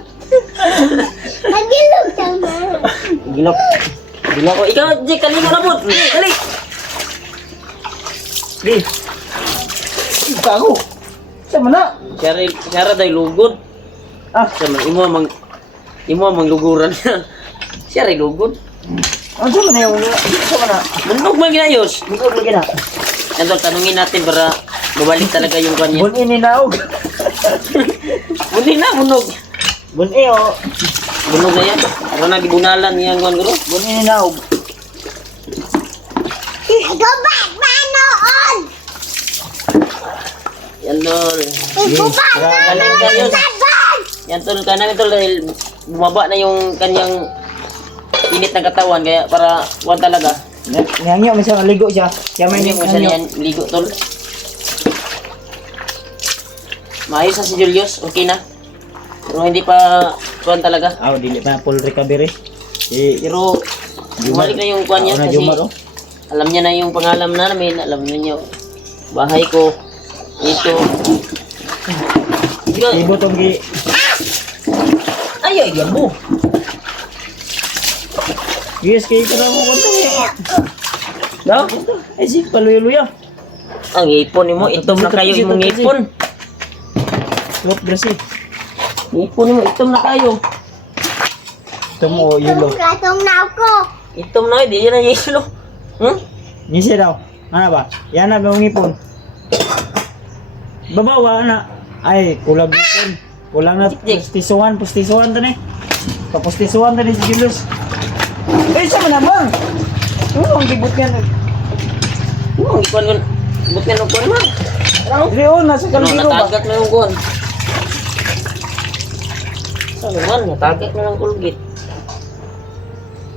Nagilog naman. Gilok. Gilok. O, ikaw, Jake, kalingo na po. Dali. Di. Kago. Sama na. Siya rin tayo lugod. Ah. Siya man, imo mang luguran niya. Siya rin lugod. Ang sama na yung... Sama na. Munog man ginayos. Bukod lagi na. Ito, tanungin natin para babalik talaga yung kanya. Bun ininaog. Muli na, munog. Bun iyo. Bunog na yan. Para nagibunalan niya ang guro. Bun ininaog. Go back, manood! Yan, tol. Go back, Galing kayo. manood! Yan, tol. Kanang tol, dahil bumaba na yung kanyang init ng katawan. Kaya para kuwan talaga. Ngangyo, may siya maligo siya. Siya may Hindi mo siya ngangyo. niyan ligo, tol. Maayos na si Julius. Okay na. Pero hindi pa kuwan talaga. Ah, dili pa full recovery. Eh, Pero bumalik na yung kuwan niya na kasi Jumar, oh. alam niya na yung pangalan namin. Alam niya bahay ko. Ito. Ibo tong gi. Ay, yan mo. Yes, kay tara mo konta eh. No? Ay si paluya-luya. Ang ipon mo. Itom na kayo imong ipon. Look, dressy. Ipon mo. Itom na kayo. Ito mo, yulo. Katong na ako. Itom na kayo. Di yan ang yelo. Hmm? Nisi daw. Ano ba? Yan na gawang ipon. Babawa na. Ay, kulang ipon. Kulang na pustisuhan to ni. Papustisuhan to ni si Julius. Eh, siya man naman. Ano ang gibot yan? Ang ipon ko. Ibot nga nung kuwan man. Leon, nasa Ano, kalbiro ba? natagat na yung kuwan. Ano man, natagat na ng kulgit.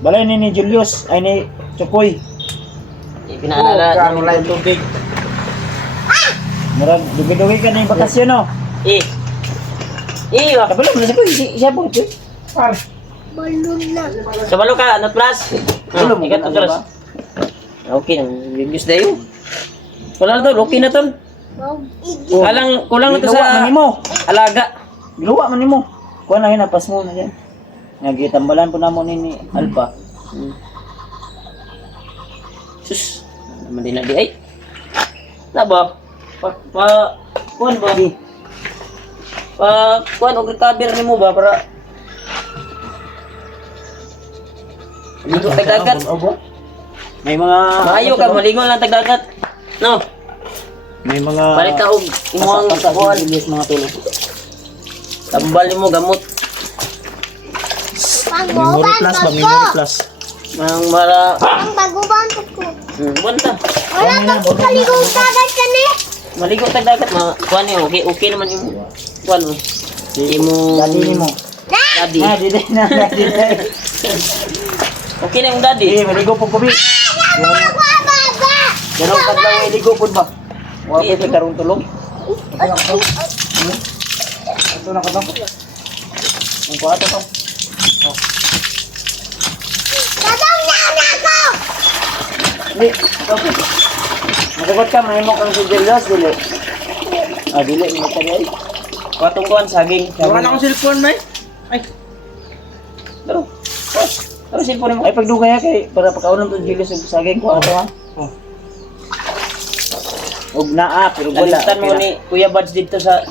Balay ni Julius, ay ni Chokoy. Pinaalala Kano lang tubig. Murag, dugi-dugi ka na yung bakasyon, no? Eh. Iyo. Kabalo mo na siya po, ito. Par. Balon na. Sa balo ka, not plus. Ano mo, Ikat ano plus. ba? Okay, Julius na yun. Wala na tol, okay na tol. Oh. Kulang na to Ginawa man sa nimo. alaga. Ginawa man nimo. Kuha na yun, napas mo na yan. Nagitambalan po na mo ni Alpha. Sus, naman din na di ay. Na ba? Kuhan ba? Kuhan, og recover ni mo ba para ligo tagdagat. May mga... Maayo ka, maligo lang tagdagat. No, May mga... balik ka og imuhang kuhan. Julius mga tulong. Tambal mo gamot. Memory plus ba? Memory plus. Mang mara. Ang bago ba ang ko? Banta. Wala ka kaligaw dagat ka ni. Maligo tag dagat kuan niyo. Okay naman yung kuan mo. Imo Daddy ni mo. daddy. Na, di na, di na. Okay na yung daddy. Eh, maligo po kubi. Ganun ka lang, maligo po ba? Wala po karong tulog. Ito na ka ba? Ang kuwato to. Tatang na ako! Hindi, ito po. Masagot ka, mahimo kang si Julius, dili. Ah, dili, may tagay. Kuatong kuan saging. Wala na akong cellphone, may. Daro. Daro cellphone mo. Ay, pagdugay kay para pagkaunan to Julius ug saging ko ato ha. Ug naa, pero wala. Nalimutan mo ni Kuya Buds dito sa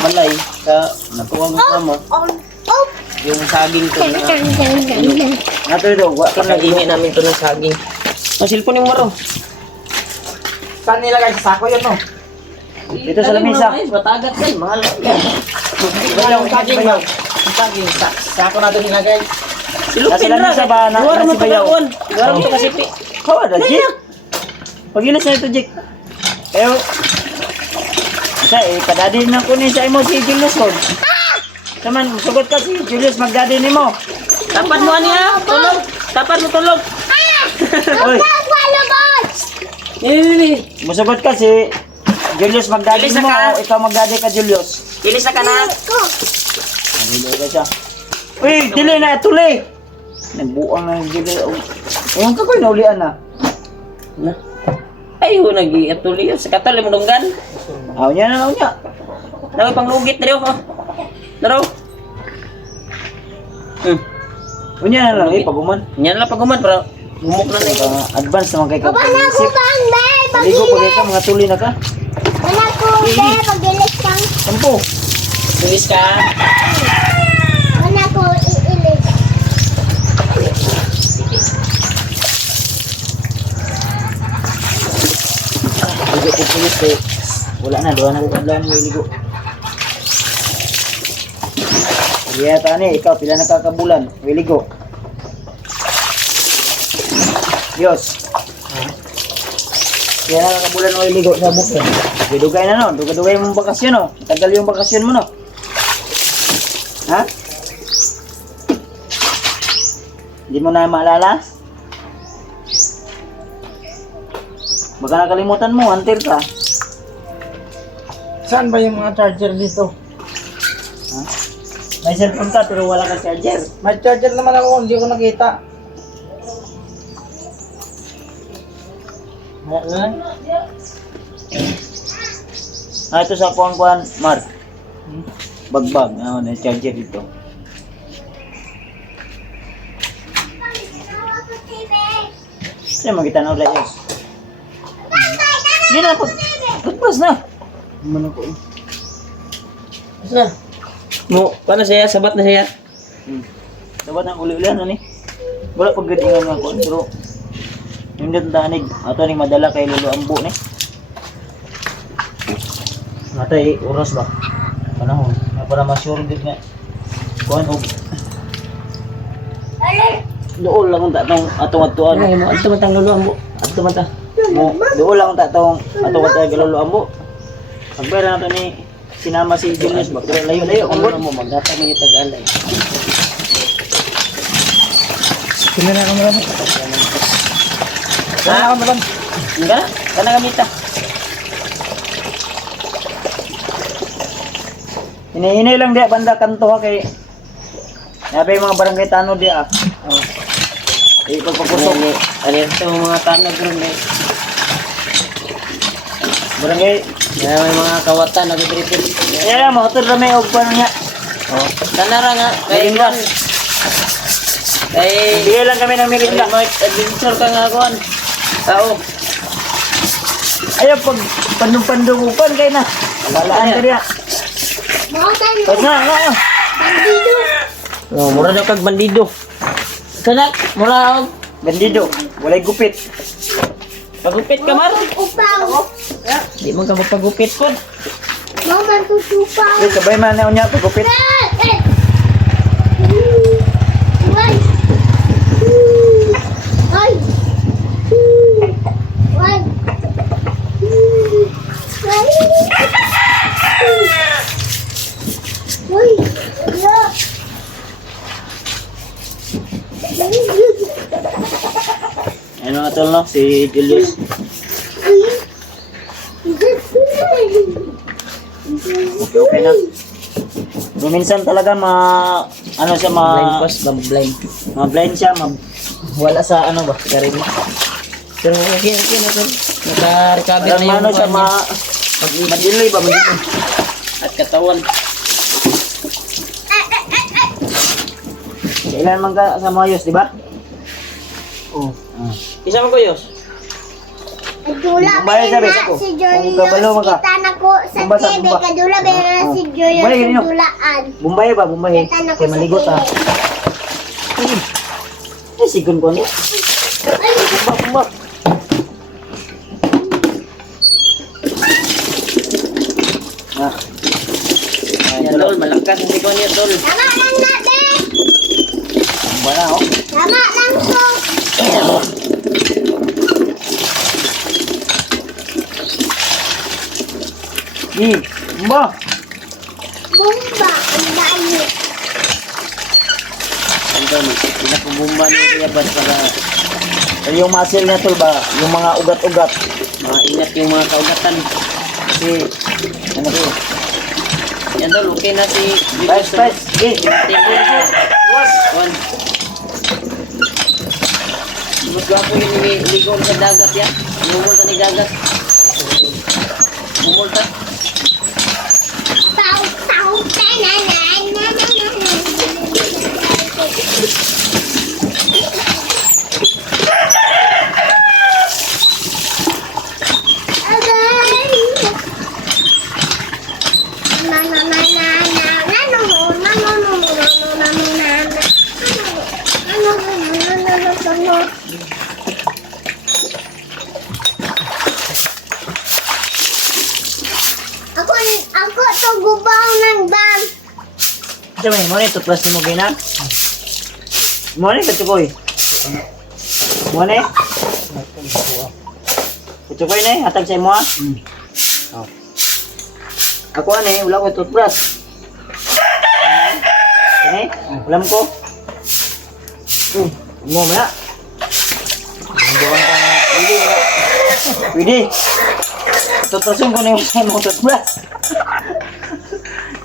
balay sa natuwang mama. Yung saging ko na Nato ito, wa ka na nag-ini namin to ng saging. Ang cellphone yung maro. Saan nilagay sa sako yun, no? Dito sa lamisa. Matagat yan, mahal yan. Bayaw, Saging, bayaw. saging, Sako na doon nilagay. silupin Nasa lamisa ba? Duwara mo Nasa bayaw. tagakuan. Duwara mo tagasipi. Kawa da, Jik. Pagilis na ito, Jik. Pero, siya eh, kadadi na kunin sa imo si Julius ko. Saman, sugot ka si Julius magdadi ni mo. Tapan mo niya, tulog. Tapan mo tulog. Oy, Nini. musugot ka si Julius magdadi Bilis ni mo. na ka. O ikaw magdadi ka, Julius. Kilis na ka na. Dili ka siya. Uy, dili na, tuli. Nagbuang na yung dili. Ayun ka ko, naulian na. Ayaw, nag-iatuli. Sa katal, mo dunggan. Aw niya na, aw niya. Daro pang lugit daro. Daro. Unya na lang, paguman. Yan lang paguman para humok na nito. Advance naman kay Baba na ako isip. bang, be! Paligo pag ka, mga tuli na ka. Wala ko, be! Pagilis kang. Sampo. Tulis ka. Wala ko, iilis. Ligo po pulis eh. Wala na, doon na ko kadlaw mo ligo. Iya tani, ikaw pila nakakabulan, ligo. Yos. Yan na kabulan mo ligo sa bukid. Dugay na no, dugay mo bakasyon no. Tagal yung bakasyon mo no. Ha? Hindi mo na maalala? Baka nakalimutan mo, antir ka. Saan ba yung mga charger dito? Ha? May cellphone ka pero wala kang charger. May charger naman ako, hindi ko nakita. Ah, ito sa kuwan, Mark. Bagbag, may charger dito. Siya magkita na ulit yun. Hindi na, pagpas na. Ano ko? Asa? Mo, paano siya? Sabat na siya. Dapat na uli-ulian na ni. Wala pag gadingan nga ko, pero yung dandanig, ato ni madala kay Lolo Ambo ni. Natay oras ba? Panahon, na para ma-sure din nga. Kuan og dool lang tatong atong-atuan. Ano mo? Ato matang lolo mo. Ato mata. Mo dool lang tatong atong-atuan kay Lolo Ambo. Pagbera nato ni sinama si Julius ba? Pero layo-layo ang Ano mo magdata mo ni Tagalay. Kinala ka mo lang. Ha? Nga? Kana gamita. Hinihinay lang dia banda kanto ha kay Nabi mga barangay tanod dia. Oh. Pagpapusok Ni ano ito mga tanag ron eh. barangay. Yan may mga kawatan nagdripid. Ya mo tur rame og pano niya. Oh, tanara nga kay Merindas. kay Bigay lang kami ng merinda. remote adventure ka nga kuan. Tao. Ayo pag pandong-pandugupan kay na. Walaan ka dia. Mga tayo, Pag na. bandido. Oh, mura daw kag bandido. Kanak, mura og Bandido, walay gupit. pagupit ka mar. Upaw. Di mo ka magpagupit kon. Mama, tutupaw. Wait, sabay man na unya pagupit. Ay! Ay! Ay! Ano nga tol no? Si Julius. Okay na. So, minsan talaga ano siya Blind post ba? Blind. blind siya, wala sa ano ba, sarili. Pero okay na tol. Naka-recover Parang na yung ano siya, kuwan niya. madiloy ba, madiloy. At katawan. Kailan man ka sa Moyos, di ba? Oo. Isa mo ko Yos? Kadula Kumbaya ba sabi, na ako. si Kung Julius? kabalo mo ka. Kita na ko sa Kumbasa, TV. kumba. Kadula ba na si Julius Kumbaya, sa yun yun. dulaan? Bumbay ba, Bumbay. Kita na ko Kaya sa maligot TV. Ay, sigun ko niya. Bumba, bumba. Ah. Ay, Yan tol, malakas ang siko niya tol. Tama lang natin. Bumba na, oh. Tama lang ko. Bumba. Bumba. Ang dami. Yan tol, pinapabumba niya kaya ba para Yung muscle niya, tol ba? Yung mga ugat-ugat. maingat yung mga kaugatan. Kasi, ano to? Yan tol, okay na si Spice, spice. Okay. Table siya. One. Mas gwapo yung niligo sa dagat yan. Umulta ni dagat. Umulta. Pau, pau, tananay, nananay. Ako to gubaw ng bag. Ito may, mo na ito, plus mo gina. Mo na ito, tukoy. Mo na ito koy na, hatag sa imo ha. Ako ani, wala ko toothbrush. Ini, ulam ko. Mo na. Buwan ka na. Pwede. Toothbrushin ko na yung sa mga toothbrush.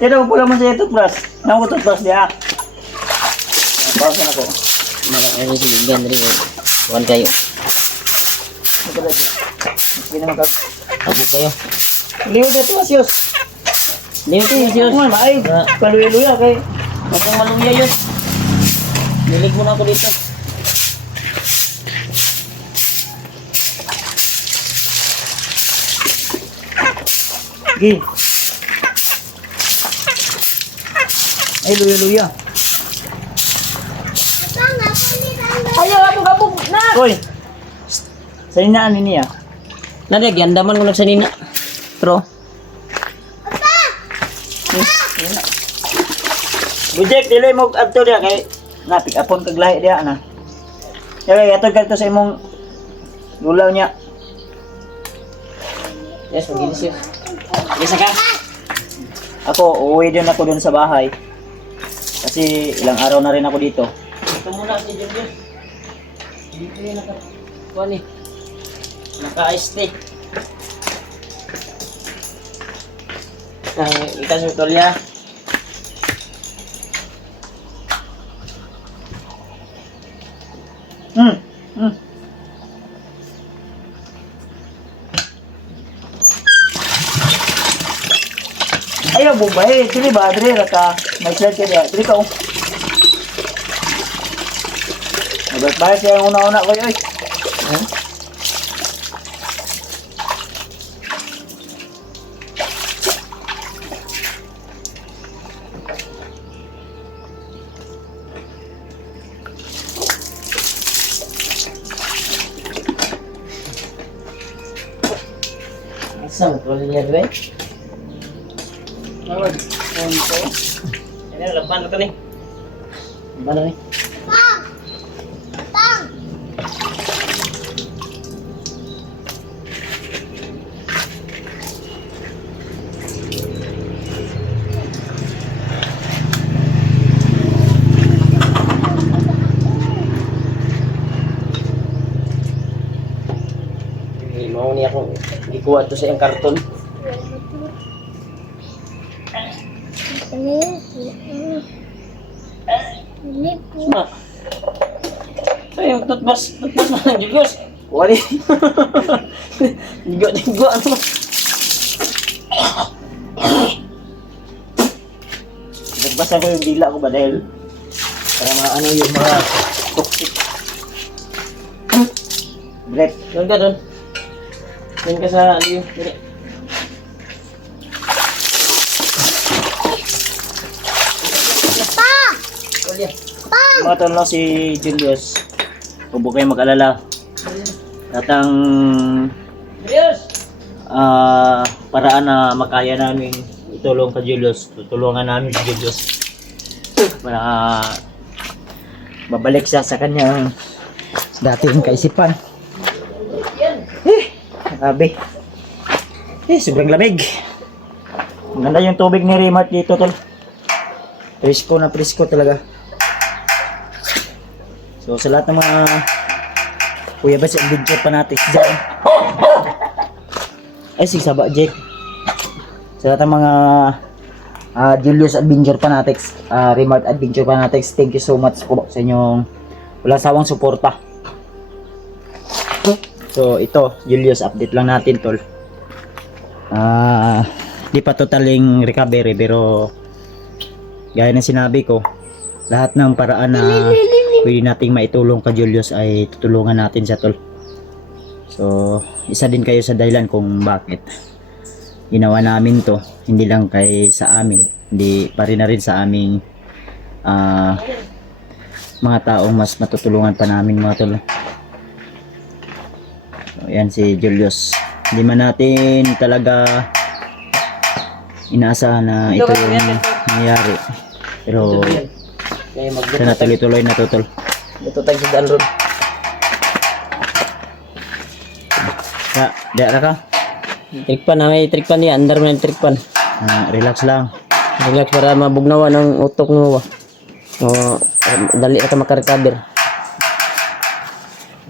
Kaya ko pula mo sa toothbrush. Nang ko toothbrush dia. Pausan ako. Ano si Gan rin. One kayo. Ito lagi. Hindi na makak... Abo kayo. Liw na ito, Asyos. Niyo to yung Ano man, ay, kaluya-luya kay... Masang maluya yun. Nilig mo na ako dito. Gi. Ay, luya-luya. Ayaw, abog-abog na. Hoy! Sa inaan niya. Nadia, giandaman ko nagsanina. Pero, Bujek, dili mo adto dia kay napik apon kag lahi dia na. Kaya atog kadto sa imong lulaw niya. yes, magilis yun. Isa ka? Ako, uuwi din ako dun sa bahay. Kasi ilang araw na rin ako dito. Ito muna si Julius. Dito yung kuha ni. Naka-ice tea. Ika sa Victoria. Hmm. Ayaw, bubay. Dili ba? Dili raka. May shirt ka dia. Dili ka, oh. Nagbayad siya yung una-una ko, oy. Isang tuloy niya doon. Ini laban ko ni. Laban ni. Pang! Pang! Di mao ni ako gikuha to sa iyang karton. Ma. Ay, tutbas na lang, Julius. Wali. Digo, ano? Nagbasa ko yung dila ko ba dahil para maano yung mga toxic. Brett. Doon ka doon. Doon ka sa aliyo. Dili. Wali. Mga tol no, si Julius. Huwag po kayo mag-alala. Tatang Julius! paraan na makaya namin itulong ka Julius. Tutulungan namin si Julius para babalik siya sa kanyang dating kaisipan. Grabe. Sobrang lamig. Maganda yung tubig ni Remart dito tol. Presko na presko talaga. So sa lahat ng mga kuya ba si Adventure Fanatics dyan. Ay sigsaba Jake. Sa lahat ng mga Julius Adventure Fanatics, Remart Adventure Fanatics, thank you so much po sa inyong walang sawang suporta. So ito, Julius, update lang natin tol. Di pa totaling recovery pero gaya ng sinabi ko, lahat ng paraan na pwede nating maitulong ka Julius ay tutulungan natin siya tol. So isa din kayo sa dahilan kung bakit ginawa namin to, hindi lang kay sa amin, hindi pa rin na rin sa aming mga taong mas matutulungan pa namin mga tol. So, yan si Julius, hindi man natin talaga inaasahan na ito yung nangyari pero Kaya ito na tuloy-tuloy na to tol. Ito tayo sa daan ron. Diara ka, Trikpan na may trikpan niya. Andar mo yung trikpan. relax lang. Relax para mabugnawa ng utok mo ba. O, dali ka makarecover.